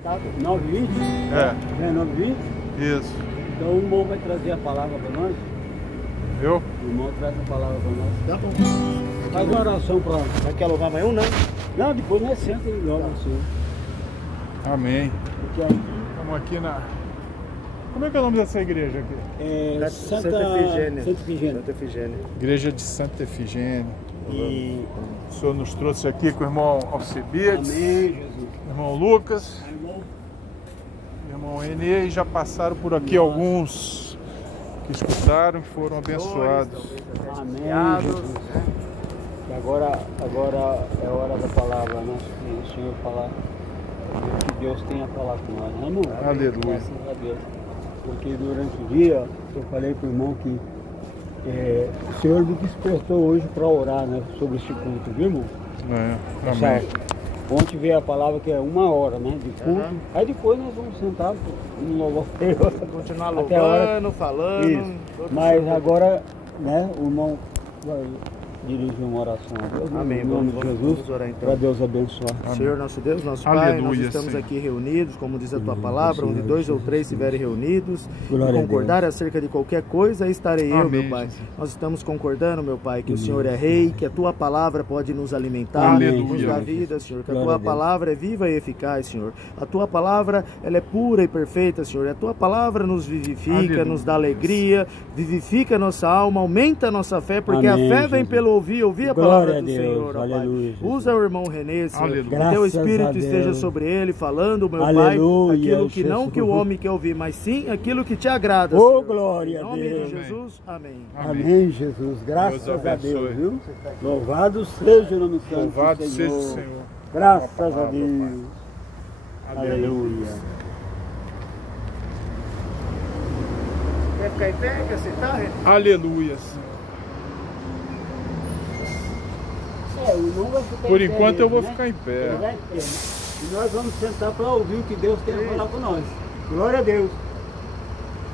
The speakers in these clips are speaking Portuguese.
Tá, 9h20? É. Já é 9h20? Isso. Então o irmão vai trazer a palavra para nós. Eu? O irmão traz a palavra para nós. Tá bom. Faz uma oração para nós. Vai quer louvar amanhã ou não? Não, depois nós senta e joga assim. Amém. Porque aqui Estamos aqui na... Como é que é o nome dessa igreja aqui? é Santa Efigênia. Santa Efigênia. Santa Efigênia. Igreja de Santa Efigênia. E... O Senhor nos trouxe aqui com o irmão Alcibiades, Amém, Jesus. irmão Lucas, Irmão, irmão Enê, e já passaram por aqui alguns que escutaram e foram abençoados. amém, Jesus. E agora é hora da palavra, né? Que o Senhor falar. Que Deus tenha a falar com nós, né, irmão? Aleluia. Graças a Deus. Porque durante o dia eu falei para o irmão que o Senhor me despertou hoje para orar, né, sobre esse culto, viu, irmão? Amém. Certo. Ontem veio a palavra que é 1 hora, né, de culto. Aí depois nós vamos sentar no louvor. Continuar Até a hora- louvando, falando. Isso. todo Mas mundo. agora, né, o irmão vai dirigir uma oração a Deus, né, Amém. em nome de Vamos Jesus, orar então. para Deus abençoar. Senhor nosso Deus, nosso Pai, nós Aleluia, estamos Senhor. aqui reunidos, como diz a Tua palavra, onde 2 ou 3 estiverem reunidos, Glória e a concordar acerca de qualquer coisa, aí estarei eu, Amém, meu Pai. Jesus. Nós estamos concordando, meu Pai, que o Senhor é Rei, que a Tua palavra pode nos alimentar, Aleluia. nos dar vida, Senhor, que a Glória Tua a Deus. palavra é viva e eficaz, Senhor. A Tua palavra, ela é pura e perfeita, Senhor. A Tua palavra nos vivifica, Aleluia. nos dá alegria, vivifica a nossa alma, aumenta a nossa fé, porque Amém, a fé vem Jesus. pelo ouvir a Glória palavra a do Deus. Senhor, ó Pai. Aleluia, Jesus. Usa o irmão Renê, Senhor. Aleluia. Que Teu Graças a Espírito Deus. esteja sobre ele, falando, meu Aleluia, Pai, aquilo que não Jesus. que o homem quer ouvir, mas sim aquilo que te agrada, Ô, Senhor. glória Em a nome Deus. de Jesus, amém. Amém, Jesus. Graças Deus a abençoe. Deus, viu? Louvado seja o nome santo Louvado do seja Senhor. o Senhor. Graças Tua a palavra, Deus. Pai. Aleluia. Quer ficar em pé? Quer sentar, Renê? Aleluia, Senhor. O irmão vai ficar Por em pé enquanto eu vou mesmo, né? ficar em pé. Ele vai em pé, né? E nós vamos sentar para ouvir o que Deus tem a falar com nós. Glória a Deus.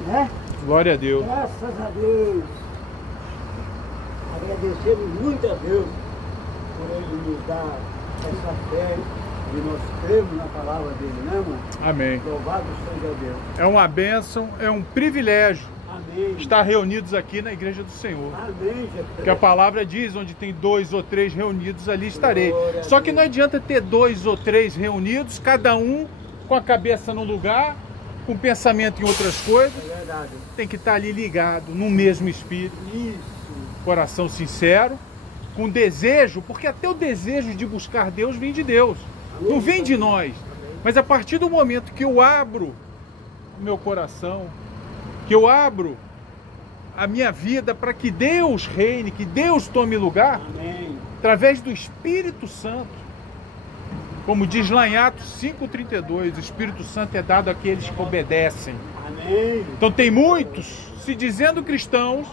Né? Glória a Deus. Graças a Deus. Agradecemos muito a Deus por Ele nos dar essa fé e nós cremos na palavra dele, né, irmão? Amém. Louvado seja Deus. É uma bênção, é um privilégio Amém. estar reunidos aqui na igreja do Senhor. Amém, Jesus. Porque a palavra diz, onde tem 2 ou 3 reunidos, ali estarei. Glória a Só que Deus. não adianta ter 2 ou 3 reunidos, cada um com a cabeça no lugar, com o pensamento em outras coisas. É verdade. Tem que estar ali ligado, no mesmo espírito, Isso. coração sincero, com desejo, porque até o desejo de buscar Deus vem de Deus, não vem de nós. Mas a partir do momento que eu abro o meu coração, que eu abro a minha vida para que Deus reine, que Deus tome lugar, Amém. através do Espírito Santo, como diz lá em Atos 5,32, o Espírito Santo é dado àqueles que obedecem. Amém. Então tem muitos se dizendo cristãos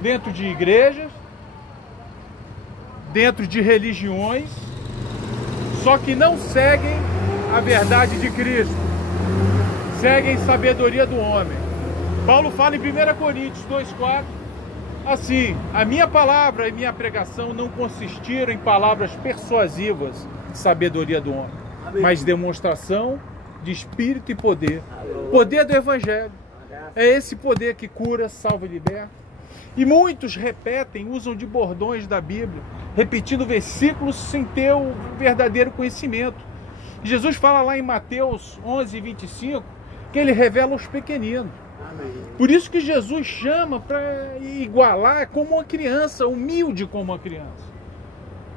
dentro de igrejas, dentro de religiões, só que não seguem a verdade de Cristo, seguem sabedoria do homem. Paulo fala em 1 Coríntios 2,4, assim: a minha palavra e minha pregação não consistiram em palavras persuasivas de sabedoria do homem, Amém. mas demonstração de espírito e poder. Poder do Evangelho. É esse poder que cura, salva e liberta. E muitos repetem, usam de bordões da Bíblia, repetindo versículos sem ter o verdadeiro conhecimento. Jesus fala lá em Mateus 11:25 que ele revela aos pequeninos. Amém. Por isso que Jesus chama para igualar como uma criança, humilde como uma criança.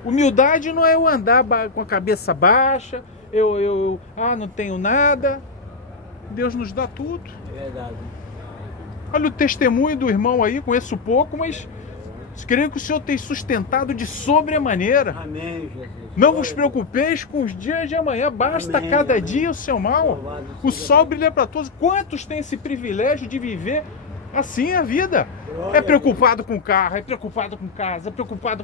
Humildade não é eu andar com a cabeça baixa, não tenho nada. Deus nos dá tudo. É verdade. Olha o testemunho do irmão aí, conheço pouco, mas creio que o Senhor tem sustentado de sobremaneira. Amém, Jesus. Não vos preocupeis com os dias de amanhã, basta Amém, cada amém. dia o seu mal. Louvado O seja sol brilha para todos. Quantos têm esse privilégio de viver assim a vida? Glória É preocupado com o carro, é preocupado com casa, é preocupado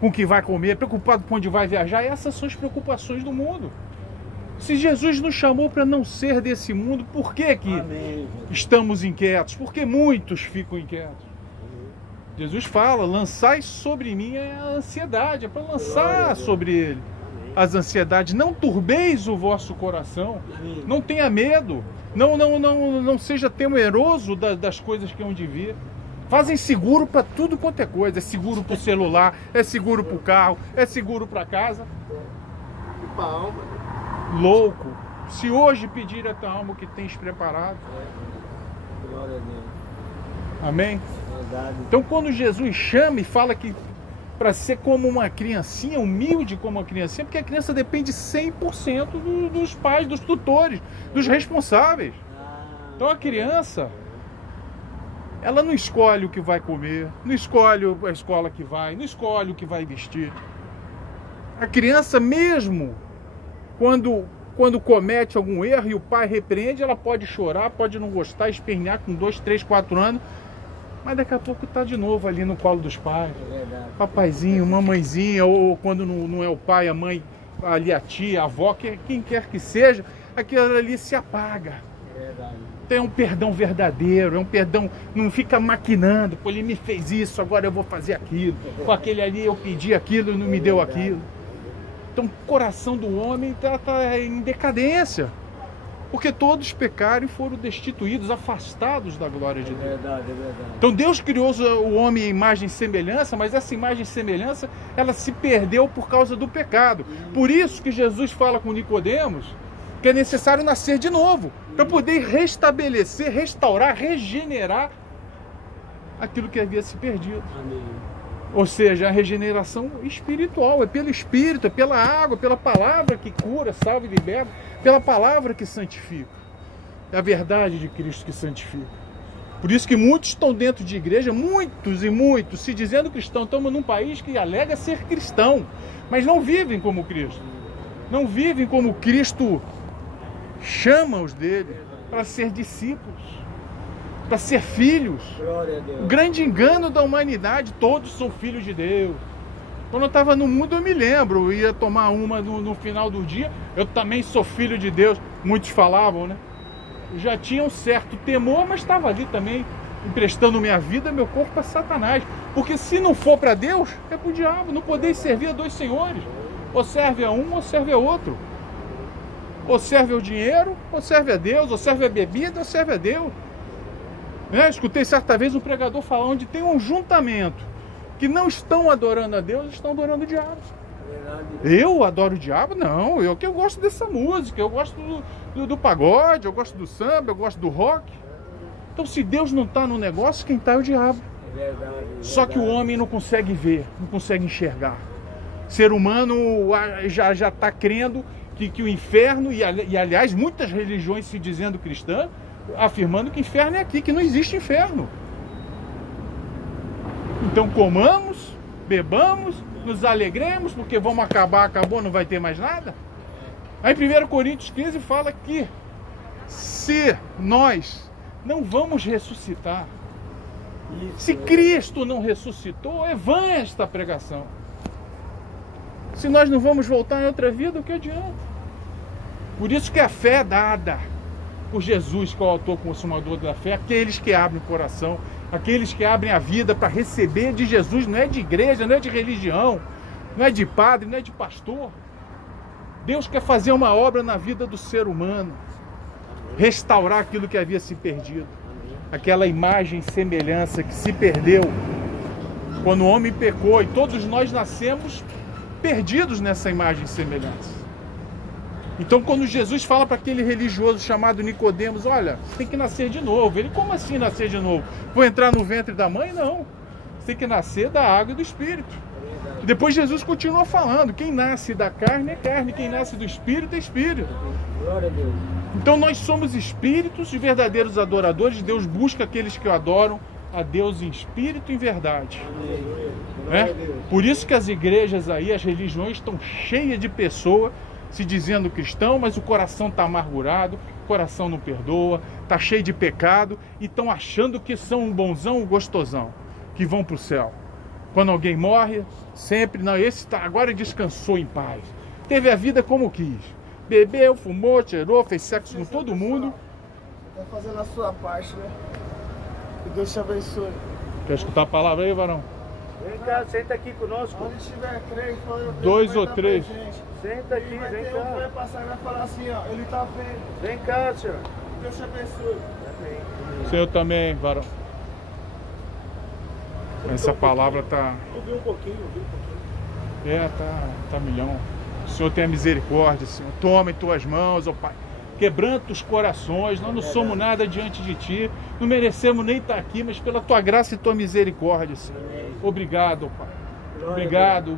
com o que vai comer, é preocupado com onde vai viajar. Essas são as preocupações do mundo. Se Jesus nos chamou para não ser desse mundo, por que Amém, Jesus. estamos inquietos? Porque muitos ficam inquietos. Jesus fala: lançai sobre mim a ansiedade, é para lançar sobre ele. as ansiedades. Não turbeis o vosso coração. Não tenha medo. Não seja temeroso das coisas que hão de vir. Fazem seguro para tudo quanto é coisa. É seguro para o celular, é seguro para o carro, é seguro para casa. E para a alma. Louco. Se hoje pedir a tua alma o que tens preparado. Glória a Deus. Amém? Verdade. Então quando Jesus chama e fala que para ser como uma criancinha, humilde como uma criancinha, porque a criança depende 100% dos pais, dos tutores, dos responsáveis. Então a criança, ela não escolhe o que vai comer, não escolhe a escola que vai, não escolhe o que vai vestir. A criança mesmo, quando comete algum erro e o pai repreende, ela pode chorar, pode não gostar, espernear com 2, 3, 4 anos, mas daqui a pouco está de novo ali no colo dos pais. Papaizinho, mamãezinha, ou quando não é o pai, a mãe, ali a tia, a avó, quem quer que seja, aquilo ali se apaga. Então é um perdão verdadeiro, é um perdão, não fica maquinando, pô, ele me fez isso, agora eu vou fazer aquilo, com aquele ali eu pedi aquilo e não me deu aquilo. Então o coração do homem está em decadência, porque todos pecaram e foram destituídos, afastados da glória de Deus. É verdade. Então Deus criou o homem em imagem e semelhança, mas essa imagem e semelhança, ela se perdeu por causa do pecado. Por isso que Jesus fala com Nicodemos que é necessário nascer de novo, para poder restabelecer, restaurar, regenerar aquilo que havia se perdido. Amém. Ou seja, a regeneração espiritual, é pelo Espírito, é pela água, pela palavra que cura, salva e liberta, pela palavra que santifica. É a verdade de Cristo que santifica. Por isso que muitos estão dentro de igreja, muitos e muitos, se dizendo cristão. Estamos num país que alega ser cristão, mas não vivem como Cristo. Não vivem como Cristo chama os dele para ser discípulos, para ser filhos. Glória a Deus. O grande engano da humanidade, todos são filhos de Deus. Quando eu estava no mundo, eu me lembro, eu ia tomar uma no final do dia, eu também sou filho de Deus. Muitos falavam, né? Eu já tinha um certo temor, mas estava ali também, emprestando minha vida, meu corpo para Satanás. Porque se não for para Deus, é para o diabo. Não podeis servir a dois senhores. Ou serve a um, ou serve a outro. Ou serve ao dinheiro, ou serve a Deus. Ou serve a bebida, ou serve a Deus. Escutei certa vez um pregador falar onde tem um juntamento que não estão adorando a Deus, estão adorando o diabo. Eu adoro o diabo? Não, eu gosto dessa música, eu gosto do pagode, eu gosto do samba, eu gosto do rock. Então se Deus não está no negócio, quem está é o diabo. Só que o homem não consegue ver, não consegue enxergar. O ser humano já está crendo que o inferno, e aliás muitas religiões se dizendo cristãs, afirmando que inferno é aqui, que não existe inferno. Então comamos, bebamos, nos alegremos, porque vamos acabar, acabou, não vai ter mais nada. Aí 1 Coríntios 15 fala que se nós não vamos ressuscitar, se Cristo não ressuscitou, é vã esta pregação. Se nós não vamos voltar em outra vida, o que adianta? Por isso que a fé é dada por Jesus, que é o autor consumador da fé, aqueles que abrem o coração, aqueles que abrem a vida para receber de Jesus. Não é de igreja, não é de religião, não é de padre, não é de pastor. Deus quer fazer uma obra na vida do ser humano, restaurar aquilo que havia se perdido, aquela imagem e semelhança que se perdeu quando o homem pecou, e todos nós nascemos perdidos nessa imagem e semelhança. Então quando Jesus fala para aquele religioso chamado Nicodemos, olha, tem que nascer de novo. Ele, como assim nascer de novo? Vou entrar no ventre da mãe? Não. Você tem que nascer da água e do Espírito. E depois Jesus continua falando, quem nasce da carne é carne, quem nasce do Espírito é Espírito. Glória a Deus. Então nós somos espíritos de verdadeiros adoradores. Deus busca aqueles que o adoram a Deus em espírito e em verdade. Por isso que as igrejas aí, as religiões estão cheias de pessoas se dizendo cristão, mas o coração está amargurado, o coração não perdoa, está cheio de pecado, e estão achando que são um bonzão, um gostosão, que vão para o céu. Quando alguém morre, sempre, não, esse agora descansou em paz, teve a vida como quis, bebeu, fumou, cheirou, fez sexo com todo mundo. Está fazendo a sua parte, né? Que Deus te abençoe. Quer escutar a palavra aí, varão? Vem cá, senta aqui conosco. Onde estiver 3, Dois ou três. Senta aqui, vem cá. Vai passar e vai falar assim, ó, ele tá vendo. Vem cá, senhor. Deus te abençoe. Senhor também, varão. Essa palavra tá... Ouvi um pouquinho. Tá milhão. O Senhor tenha misericórdia, Senhor. Toma em tuas mãos, ó Pai. Quebranta os corações. Nós não somos nada diante de Ti. Não merecemos nem estar aqui, mas pela Tua graça e Tua misericórdia, Senhor. Obrigado, ó Pai. Obrigado.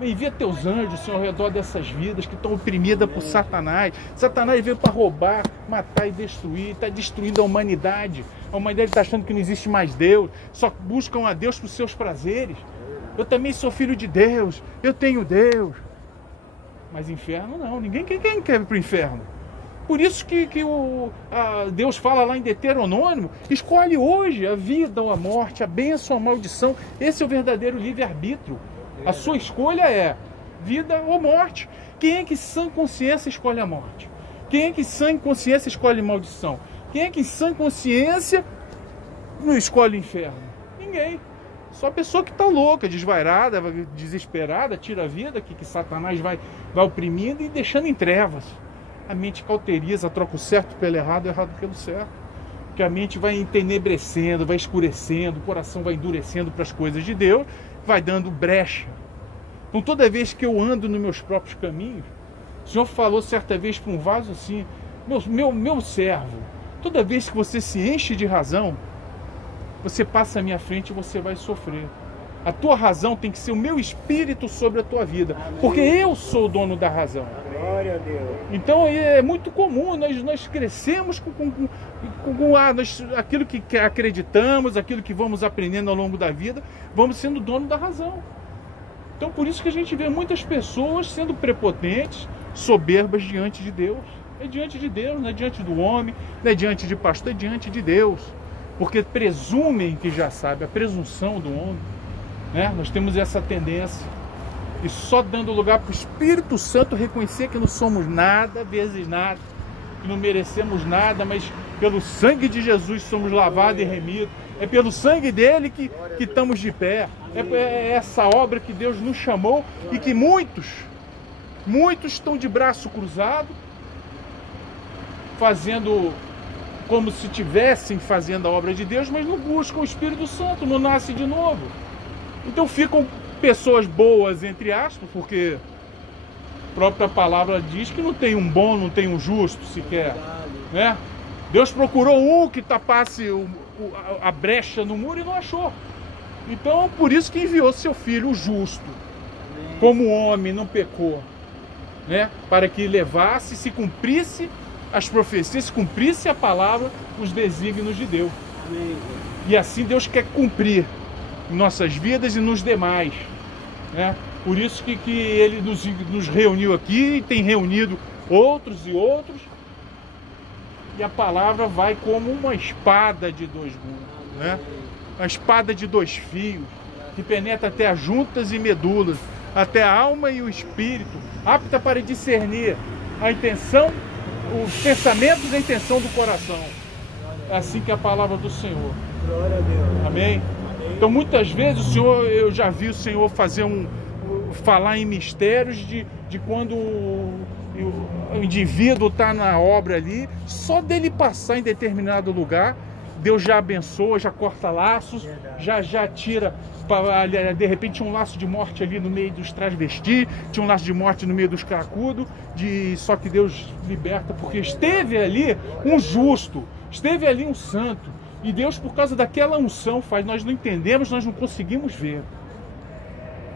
Envia Teus anjos, Senhor, ao redor dessas vidas que estão oprimidas por Satanás. Satanás veio para roubar, matar e destruir. Está destruindo a humanidade. A humanidade está achando que não existe mais Deus. Só buscam a Deus para os seus prazeres. Eu também sou filho de Deus. Eu tenho Deus. Mas inferno não. Quem quer ir para o inferno? Por isso que Deus fala lá em Deuteronômio, escolhe hoje a vida ou a morte, a bênção ou a maldição. Esse é o verdadeiro livre-arbítrio. A sua escolha é vida ou morte. Quem é que sã consciência escolhe a morte? Quem é que sã consciência escolhe maldição? Quem é que sã consciência não escolhe o inferno? Ninguém. Só a pessoa que está louca, desvairada, desesperada, tira a vida, que Satanás vai oprimindo e deixando em trevas. A mente cauteriza, troca o certo pelo errado, o errado pelo certo. Porque a mente vai entenebrecendo, vai escurecendo, o coração vai endurecendo para as coisas de Deus, vai dando brecha. Então toda vez que eu ando nos meus próprios caminhos, o Senhor falou certa vez para um vaso assim, meu servo, toda vez que você se enche de razão, você passa à minha frente e você vai sofrer. A tua razão tem que ser o meu espírito sobre a tua vida. Porque eu sou o dono da razão. Glória a Deus. Então é muito comum, nós crescemos com aquilo que acreditamos, aquilo que vamos aprendendo ao longo da vida, vamos sendo dono da razão. Então por isso que a gente vê muitas pessoas sendo prepotentes, soberbas diante de Deus. É diante de Deus, não é diante do homem, não é diante de pastor, é diante de Deus. Porque presumem que já sabe, a presunção do homem. Né? Nós temos essa tendência. E só dando lugar para o Espírito Santo reconhecer que não somos nada, vezes nada, que não merecemos nada, mas pelo sangue de Jesus somos lavados e remidos. É pelo sangue dele que estamos de pé. É essa obra que Deus nos chamou e que muitos estão de braço cruzado, fazendo como se estivessem fazendo a obra de Deus, mas não buscam o Espírito Santo, não nasce de novo. Então ficam pessoas boas, entre aspas, porque a própria palavra diz que não tem um bom, não tem um justo sequer. Né? Deus procurou um que tapasse a brecha no muro e não achou. Então, por isso que enviou seu filho, o justo, como homem, não pecou, né? Para que levasse, se cumprisse as profecias, se cumprisse a palavra, os desígnios de Deus. E assim Deus quer cumprir em nossas vidas e nos demais, né? Por isso que Ele nos reuniu aqui e tem reunido outros e outros. E a palavra vai como uma espada de dois gumes, né? Uma espada de dois fios, que penetra até as juntas e medulas, até a alma e o espírito, apta para discernir a intenção, os pensamentos e a intenção do coração. É assim que é a palavra do Senhor. Glória a Deus. Amém? Então muitas vezes eu já vi o Senhor falar em mistérios de quando o indivíduo está na obra ali, só dele passar em determinado lugar, Deus já abençoa, já corta laços, já tira, de repente tinha um laço de morte ali no meio dos transvestis, tinha um laço de morte no meio dos cracudos, só que Deus liberta, porque esteve ali um justo, esteve ali um santo, e Deus, por causa daquela unção, nós não entendemos, nós não conseguimos ver.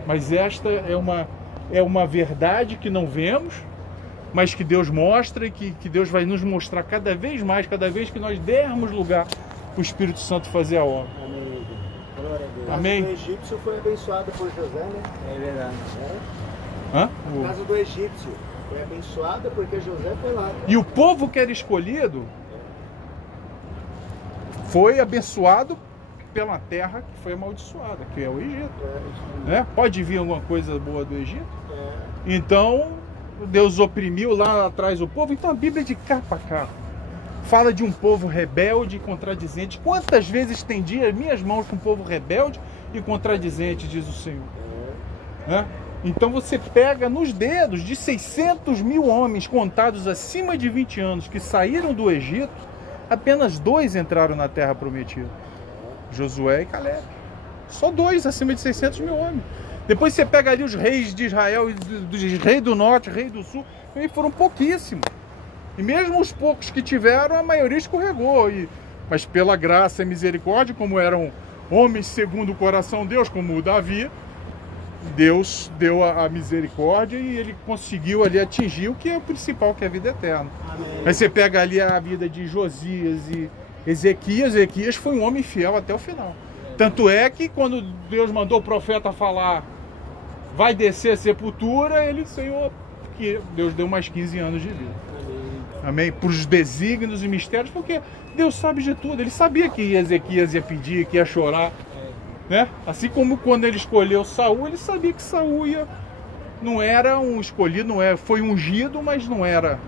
Mas esta é uma verdade que não vemos, mas que Deus mostra e que Deus vai nos mostrar cada vez mais, cada vez que nós dermos lugar para o Espírito Santo fazer a obra. Amém. Glória a Deus. Amém. O egípcio foi abençoado por José, né? É verdade. Hã? A casa do egípcio foi abençoada porque José foi lá. E o povo que era escolhido foi abençoado pela terra que foi amaldiçoada, que é o Egito. Né? Pode vir alguma coisa boa do Egito? Então, Deus oprimiu lá atrás o povo. Então a Bíblia é de capa a capa. Fala de um povo rebelde e contradizente. Quantas vezes estendi as minhas mãos com um povo rebelde e contradizente, diz o Senhor. Né? Então você pega nos dedos de 600 mil homens contados acima de 20 anos que saíram do Egito, apenas 2 entraram na terra prometida, Josué e Caleb. Só 2 acima de 600 mil homens. Depois você pega ali os reis de Israel, dos reis do norte, reis do sul, e foram pouquíssimos. E mesmo os poucos que tiveram, a maioria escorregou. Mas pela graça e misericórdia, como eram homens segundo o coração de Deus, como o Davi, Deus deu a misericórdia e ele conseguiu ali atingir o que é o principal, que é a vida eterna. Amém. Aí você pega ali a vida de Josias e Ezequias. Ezequias foi um homem fiel até o final. Tanto é que quando Deus mandou o profeta falar, vai descer a sepultura, ele, Senhor, que Deus deu mais 15 anos de vida. Amém? Por os desígnios e mistérios, porque Deus sabe de tudo. Ele sabia que Ezequias ia pedir, que ia chorar. Né? Assim como quando ele escolheu Saul, ele sabia que Saul não era um escolhido, foi ungido, mas não era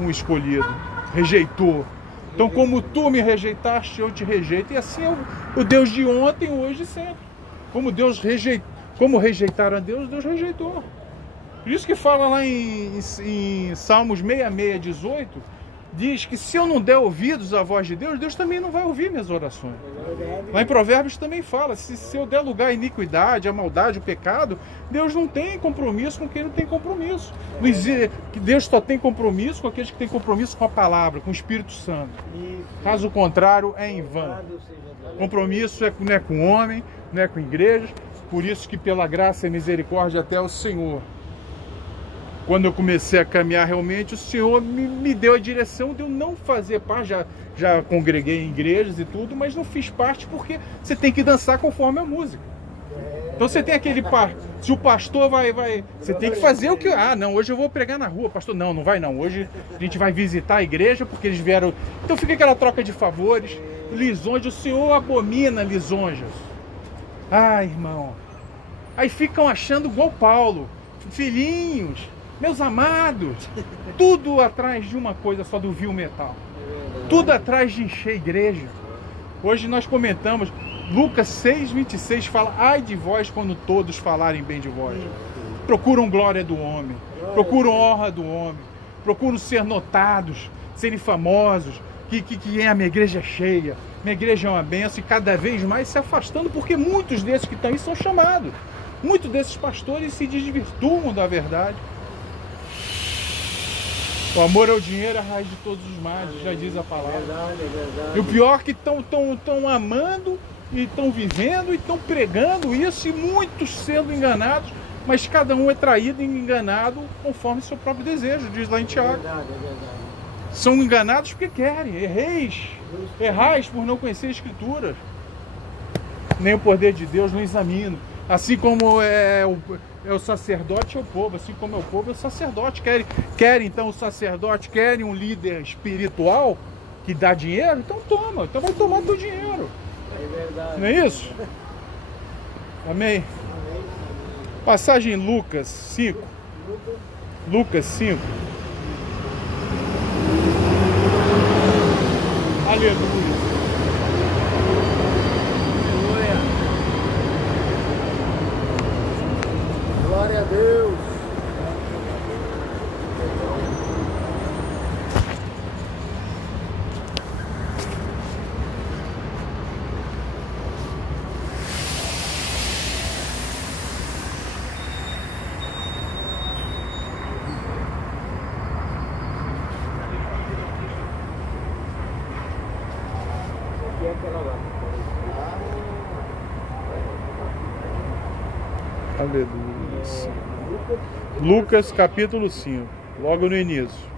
um escolhido. Rejeitou. Então, como tu me rejeitaste, eu te rejeito. E assim é o Deus de ontem, hoje e sempre. Como rejeitaram a Deus, Deus rejeitou. Por isso que fala lá em Salmos 66, 18, diz que se eu não der ouvidos à voz de Deus, Deus também não vai ouvir minhas orações. Lá em Provérbios também fala, se eu der lugar à iniquidade, à maldade, ao pecado, Deus não tem compromisso com quem não tem compromisso. Deus só tem compromisso com aqueles que têm compromisso com a palavra, com o Espírito Santo. Caso contrário, é em vão. Compromisso não é com homem, não é com igrejas. Por isso que pela graça e misericórdia até o Senhor, quando eu comecei a caminhar realmente, o Senhor me deu a direção de eu não fazer parte. Já congreguei em igrejas e tudo, mas não fiz parte porque você tem que dançar conforme a música. Então você tem aquele se o pastor vai, você tem que fazer o que... não, hoje eu vou pregar na rua, pastor. Não vai não. Hoje a gente vai visitar a igreja porque eles vieram... Então fica aquela troca de favores, lisonjas. O Senhor abomina lisonjas. Irmão. Aí ficam achando igual Paulo. Filhinhos, meus amados, tudo atrás de uma coisa só, do vil metal. Tudo atrás de encher a igreja. Hoje nós comentamos, Lucas 6:26 fala, ai de vós quando todos falarem bem de vós. Procuram glória do homem, procuram honra do homem, procuram ser notados, serem famosos, que a minha igreja é cheia, minha igreja é uma bênção, e cada vez mais se afastando, porque muitos desses que estão aí são chamados. Muitos desses pastores se desvirtuam da verdade. O amor ao dinheiro é a raiz de todos os males, já diz a palavra. E o pior é que estão amando, e estão vivendo, e estão pregando isso, e muitos sendo enganados, mas cada um é traído e enganado conforme seu próprio desejo, diz lá em Tiago. São enganados porque querem. Errais por não conhecer as Escrituras. Nem o poder de Deus não examina. Assim como é o sacerdote é o povo, assim como é o povo é o sacerdote. Querem então o sacerdote, querem um líder espiritual que dá dinheiro? Então toma, então vai tomar teu dinheiro. É verdade. Não é isso? Amém? Passagem em Lucas 5. Lucas 5. Aleluia. Glória a Deus. Aleluia. Lucas capítulo 5, logo no início.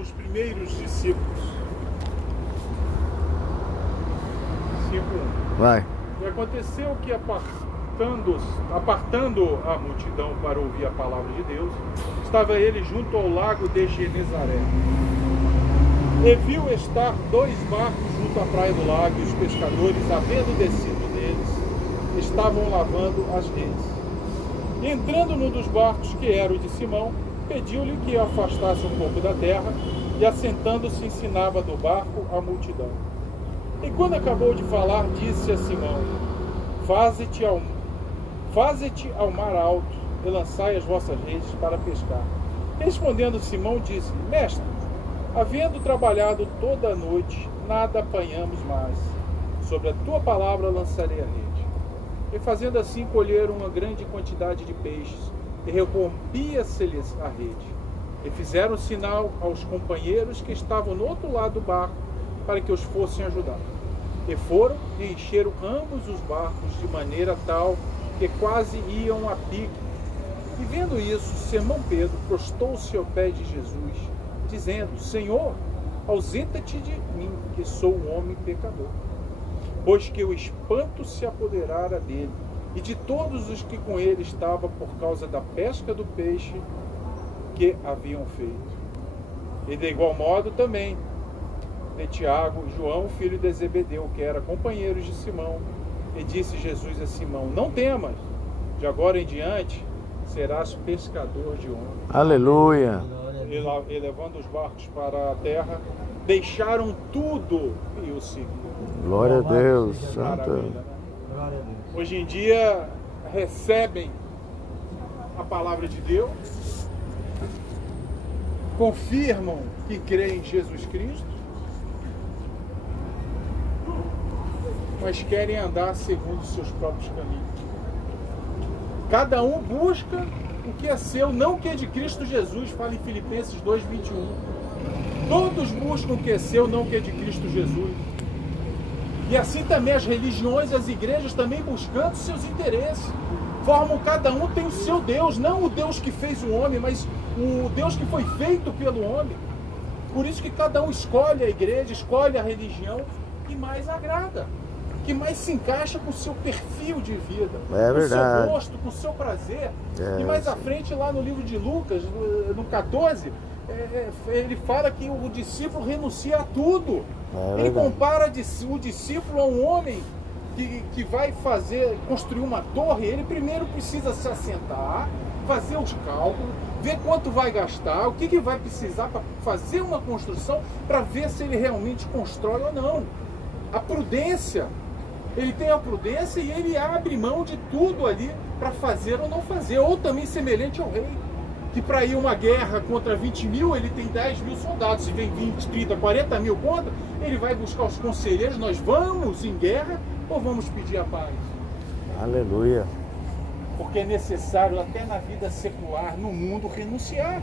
os primeiros discípulos. 5:1. Vai. E aconteceu que apartando a multidão para ouvir a palavra de Deus, estava ele junto ao lago de Genezaré. E viu estar 2 barcos junto à praia do lago, e os pescadores, havendo descido deles, estavam lavando as redes. E entrando num dos barcos, que era o de Simão, pediu-lhe que o afastasse um pouco da terra, e assentando-se ensinava do barco a multidão. E quando acabou de falar, disse a Simão: Faze-te ao mar alto, e lançai as vossas redes para pescar. Respondendo Simão, disse: Mestre, havendo trabalhado toda a noite, nada apanhamos mais. Sobre a tua palavra lançarei a rede. E fazendo assim, colheram uma grande quantidade de peixes, e rompia-se-lhes a rede. E fizeram sinal aos companheiros que estavam no outro lado do barco, para que os fossem ajudar. E foram e encheram ambos os barcos, de maneira tal que quase iam a pique. E vendo isso, Simão Pedro prostou-se ao pé de Jesus, dizendo: Senhor, ausenta-te de mim, que sou um homem pecador. Pois que o espanto se apoderara dele e de todos os que com ele estavam, por causa da pesca do peixe que haviam feito. E de igual modo também de Tiago e João, filho de Zebedeu, que eram companheiros de Simão. E disse Jesus a Simão: Não temas, de agora em diante serás pescador de homens. Aleluia. E levando os barcos para a terra, deixaram tudo e o seguiram. Glória a Deus. Maravilha, Santa. né? Hoje em dia recebem a palavra de Deus, confirmam que creem em Jesus Cristo, mas querem andar segundo os seus próprios caminhos. Cada um busca o que é seu, não o que é de Cristo Jesus, fala em Filipenses 2:21. Todos buscam o que é seu, não o que é de Cristo Jesus. E assim também as religiões, as igrejas também buscando seus interesses. Formam, cada um tem o seu Deus, não o Deus que fez o homem, mas o Deus que foi feito pelo homem. Por isso que cada um escolhe a igreja, escolhe a religião que mais agrada, que mais se encaixa com o seu perfil de vida, É com o verdade. seu gosto, com o seu prazer. É, E mais à sim. frente, lá no livro de Lucas, no 14, ele fala que o discípulo renuncia a tudo. É Ele verdade. compara o discípulo a um homem que vai construir uma torre. Ele primeiro precisa se assentar, fazer os cálculos, ver quanto vai gastar, o que vai precisar para fazer uma construção, para ver se ele realmente constrói ou não. A prudência, ele tem a prudência e ele abre mão de tudo ali para fazer ou não fazer, ou também semelhante ao rei, que para ir uma guerra contra 20 mil, ele tem 10 mil soldados. Se vem 20, 30, 40 mil contra, ele vai buscar os conselheiros: nós vamos em guerra ou vamos pedir a paz? Aleluia. Porque é necessário, até na vida secular, no mundo, renunciar.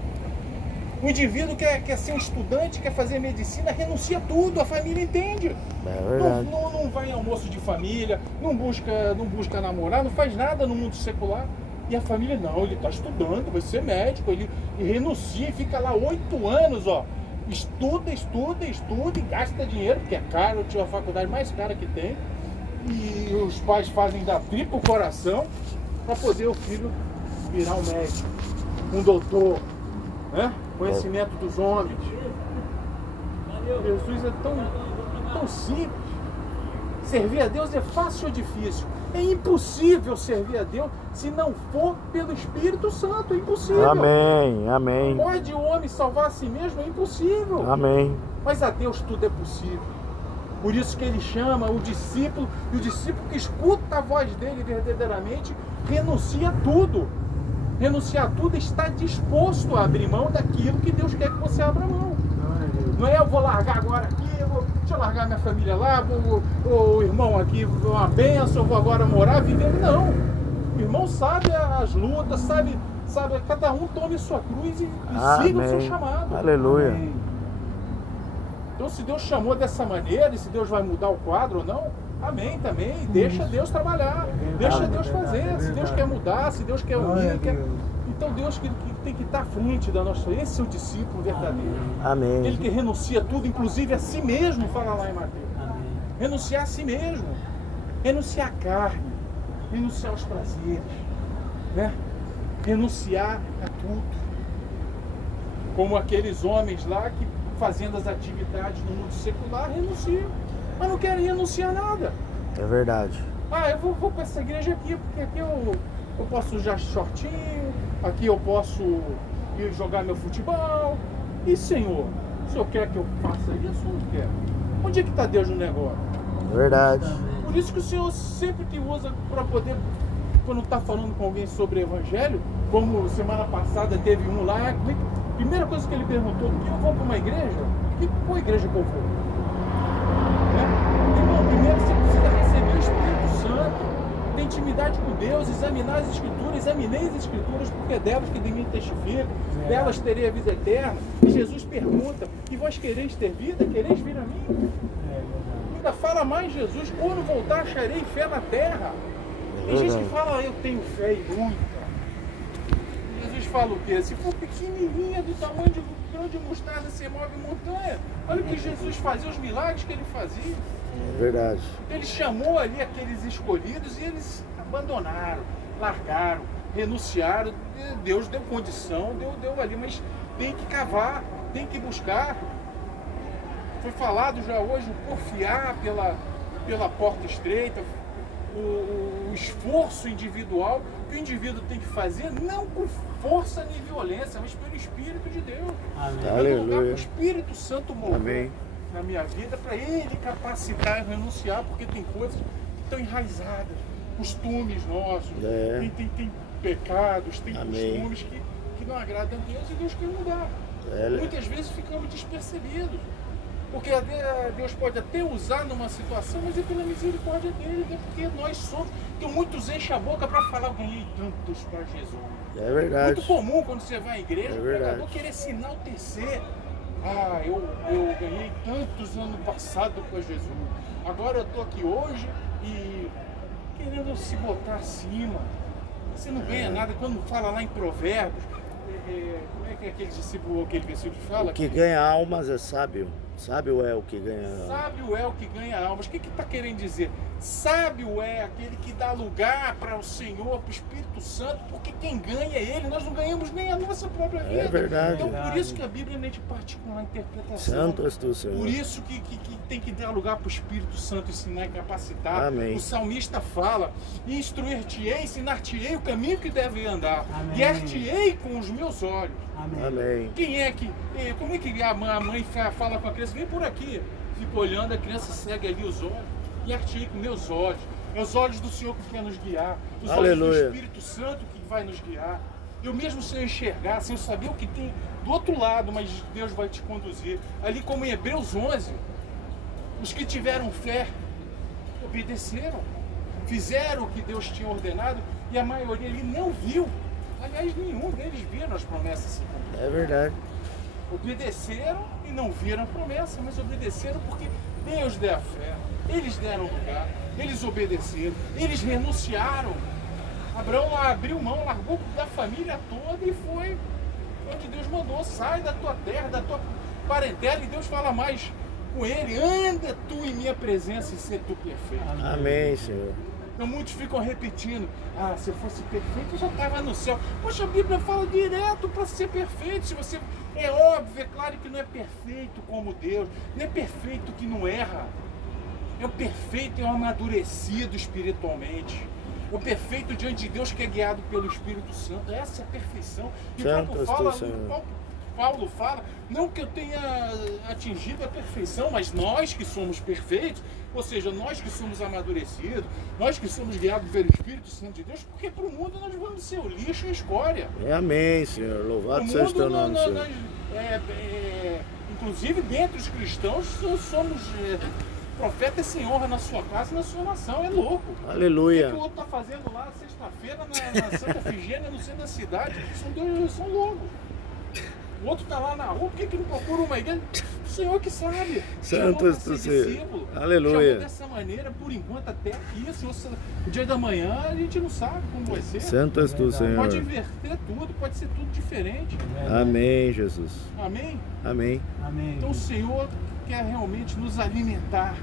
O indivíduo quer ser um estudante, quer fazer medicina, renuncia tudo, a família entende. É verdade. Não vai em almoço de família, não busca namorar, não faz nada no mundo secular. E a família, não, ele está estudando, vai ser médico, ele renuncia e fica lá 8 anos, ó. Estuda e gasta dinheiro, porque é caro, tinha a faculdade mais cara que tem. E os pais fazem da tripa o coração para poder o filho virar um médico, um doutor, né? Conhecimento dos homens. Jesus é tão simples. Servir a Deus é fácil ou difícil? É impossível servir a Deus se não for pelo Espírito Santo. É impossível. Amém, amém, Pode o homem salvar a si mesmo? É impossível. amém. Mas a Deus tudo é possível. Por isso que ele chama o discípulo, e o discípulo que escuta a voz dele verdadeiramente, renuncia a tudo. Renunciar a tudo, está disposto a abrir mão daquilo que Deus quer que você abra mão. Não é eu vou largar agora aqui, deixa eu largar minha família lá, o irmão aqui, uma benção, eu vou agora morar, viver. Não. O irmão sabe as lutas, sabe, cada um tome sua cruz e siga o seu chamado. Aleluia. Amém. Então, se Deus chamou dessa maneira, e se Deus vai mudar o quadro ou não, amém também. Deixa Deus trabalhar, deixa Deus fazer. Se Deus quer mudar, se Deus quer unir, Então Deus que tem que estar à frente da nossa... Esse é o discípulo verdadeiro. Amém. Ele que renuncia tudo, inclusive a si mesmo, fala lá em Mateus. Renunciar a si mesmo. Renunciar à carne. Renunciar aos prazeres. Né? Renunciar a tudo. Como aqueles homens lá que, fazendo as atividades no mundo secular, renunciam. Mas não querem renunciar a nada. É verdade. Ah, eu vou para essa igreja aqui, porque aqui eu posso usar shortinho, aqui eu posso ir jogar meu futebol. E Senhor, o Senhor quer que eu faça isso ou não quer? Onde é que está Deus no negócio? É verdade. Por isso que o Senhor sempre te usa para poder, quando está falando com alguém sobre o Evangelho, como semana passada teve um lá, a primeira coisa que ele perguntou, eu vou para uma igreja? Qual igreja que eu vou? Irmão, primeiro você precisa receber o Espírito Santo, ter intimidade com Deus, examinar as Escrituras, examinei as Escrituras, porque é delas que de mim testifico, delas terei a vida eterna. E Jesus pergunta, e vós quereis ter vida? Quereis vir a mim? Ainda fala mais Jesus, quando voltar acharei fé na terra. Tem gente que fala, eu tenho fé e muita. Jesus fala o quê? Se for pequenininha, do tamanho de um grão de mostarda, você move montanha. Olha o que Jesus fazia, os milagres que ele fazia. Verdade. Ele chamou ali aqueles escolhidos e eles abandonaram, largaram, renunciaram. Deus deu condição, deu ali, mas tem que cavar, tem que buscar. Foi falado já hoje o porfiar pela porta estreita, o esforço individual que o indivíduo tem que fazer, não com força nem violência, mas pelo Espírito de Deus. Aleluia. Lugar para o Espírito Santo mover Amém. na minha vida, para ele capacitar e renunciar, porque tem coisas que estão enraizadas, costumes nossos, tem pecados, tem Amém. costumes que não agradam a Deus e Deus quer mudar. Muitas vezes ficamos despercebidos. Porque Deus pode até usar numa situação, mas é pela misericórdia dele, né? Porque nós somos. Então muitos enchem a boca para falar, eu ganhei tantos para Jesus. É verdade. Muito comum quando você vai à igreja, o pregador querer se enaltecer. Ah, eu ganhei tantos ano passado para Jesus. Agora eu estou aqui hoje e querendo se botar acima. Você não ganha nada. Quando fala lá em Provérbios, como é que aquele versículo fala? O que ganha almas é sábio. Sábio é o que ganha... Sábio é o que ganha almas. O que está querendo dizer? Sábio é aquele que dá lugar para o Senhor, para o Espírito Santo, porque quem ganha é Ele. Nós não ganhamos nem a nossa própria vida. É verdade. Então, por isso que a Bíblia nem de particular interpretação. Santo és tu, Senhor. Por isso que tem que dar lugar para o Espírito Santo ensinar e capacitar. Amém. O salmista fala, instruir-te-ei, ensinar-te-ei o caminho que deve andar. Guiar-te-ei com os meus olhos. Amém. Quem é que... Como é que a mãe fala com a criança? Vem por aqui. Fica olhando, a criança segue ali os olhos. E artigo com meus olhos. É os olhos do Senhor que quer nos guiar. Os olhos do Espírito Santo que vai nos guiar. Eu mesmo sem eu enxergar, sem eu saber o que tem do outro lado, mas Deus vai te conduzir. Ali como em Hebreus 11, os que tiveram fé obedeceram. Fizeram o que Deus tinha ordenado e a maioria ali não viu. Aliás, nenhum deles viram as promessas se cumprir. É verdade. Obedeceram e não viram a promessa, mas obedeceram porque Deus deu a fé. Eles deram lugar, eles obedeceram, eles renunciaram. Abraão lá abriu mão, largou da família toda e foi onde Deus mandou. Sai da tua terra, da tua parentela, e Deus fala mais com ele. Anda tu em minha presença e ser tu perfeito. Amém, Senhor. Então muitos ficam repetindo, se eu fosse perfeito eu já estava no céu. Poxa, a Bíblia fala direto para ser perfeito. Se você, é óbvio, é claro que não é perfeito como Deus, não é perfeito que não erra. É o perfeito, é o amadurecido espiritualmente. É o perfeito diante de Deus que é guiado pelo Espírito Santo. Essa é a perfeição. E Paulo fala, não que eu tenha atingido a perfeição, mas nós que somos perfeitos, ou seja, nós que somos amadurecidos, nós que somos guiados pelo Espírito Santo de Deus, porque para o mundo nós vamos ser o lixo e a escória. Amém, Senhor. Louvado seja o teu nome, Senhor. Inclusive, dentre os cristãos, somos profetas sem honra na sua casa e na sua nação. É louco. Aleluia. O que o outro está fazendo lá sexta-feira na Santa Efigênia, no centro da cidade? São loucos. O outro está lá na rua, por que não procura uma igreja? O Senhor que sabe. Santo és tu, Senhor. Aleluia. Chamou dessa maneira, por enquanto, até aqui. O dia da manhã a gente não sabe como vai ser. Santo és tu, Senhor. Pode inverter tudo, pode ser tudo diferente. Amém, Jesus. Amém? Amém. Amém. Então o Senhor quer realmente nos alimentar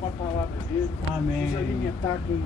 com a palavra dele. Amém. Nos alimentar com